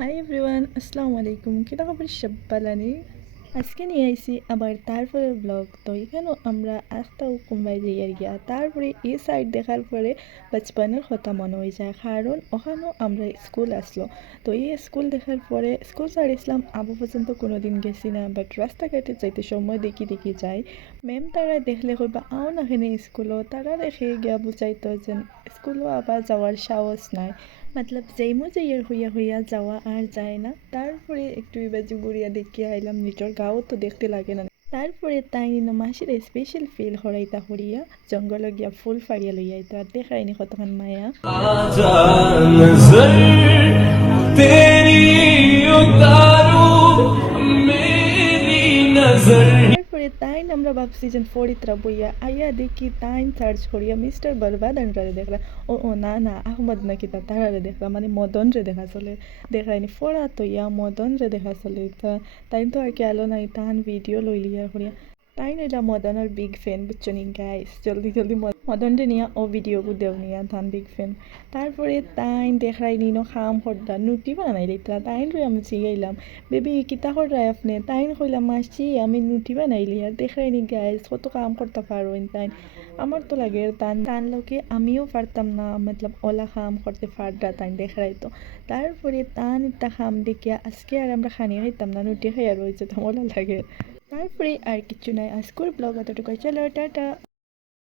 Hi everyone, আসসালামু আলাইকুম। কী খবর সব্বালানি? আজকে নিয়ে আইছি আবার তারপরে ব্লগ। তো এখানেও আমরা আস্তাও কুম্বাই যাইয়ার গিয়া তারপরে এই সাইড দেখার পরে বাচপানের কথা মনে হয়ে যায়, কারণ ওখানেও আমরা স্কুল আসলো। তো এই স্কুল দেখার পরে স্কুল ছাড়িয়েছিলাম, আবু পর্যন্ত কোনো দিন গেছি না, বাট রাস্তাঘাটে যাইতে সময় দেখি দেখি যাই। ম্যাম তারা দেখলে কইবা আও না এখানে স্কুলও, তারা দেখে গিয়া বুঝাইতো যে স্কুলও আবার যাওয়ার সাহস নাই। মতলব যেইমো যাইয়ার হইয়া হইয়া যাওয়া আর যায় না। তারপরে একটু ইবাজু ঘুরিয়া দেখিয়া আইলাম, নিজের গাঁও তো দেখতে লাগে না। তারপরে তাই মাসির স্পেশাল ফিল হরাইতা হরিয়া জঙ্গল গিয়া ফুল ফাড়িয়া লইয়া আইতা, দেখায়নি কতক্ষণ মায়া। आजा नजर तेरी उतारो मेरी नजर। তারপরে তাই আমরা ভাবছি যে ফরিদরা বইয়া আইয়া দেখি তাই সার্চ করিয়া মিস্টার বরবাদ আন্ডারে দেখলাম। ও না না, আহমদ নাকি তারারে দেখলাম, মানে মদন রে দেখা চলে। দেখায়নি ফোড়া তো ইয়া মদন রে দেখা চলে। তা তাই তো আর কি আলো নাই, তাহান ভিডিও লইলিয়া করিয়া তাই নইলা মদনের বিগ ফ্যান, বুঝছো নি গাইস? জলদি জলদি মদনরে নিয়া ও ভিডিও দেও নিয়া ধান বিগ ফ্যান। তারপরে তাই দেখাই নিনো খাম হরদা নুটি বানাই দিতরা, তাই রে আমি জিগাইলাম বেবি কিতা হরাই আপনি? তাই কইলাম মাসি আমি নুটি বানাইলি। আর দেখাই নি গাইস কত কাম করতে পারো তাই। আমার তো লাগে টান টান লোকে আমিও পারতাম না, মতলব ওলা খাম করতে পাররা তাই দেখাই তো। তারপরে তান একটা খাম দেখিয়া আজকে আর আমরা খানি খাইতাম না, নুটি খাইয়া রয়েছে তো ওলা লাগে। তারপরে আর কিছু নাই, আজকের ব্লগ এতটুকু। চলো টাটা।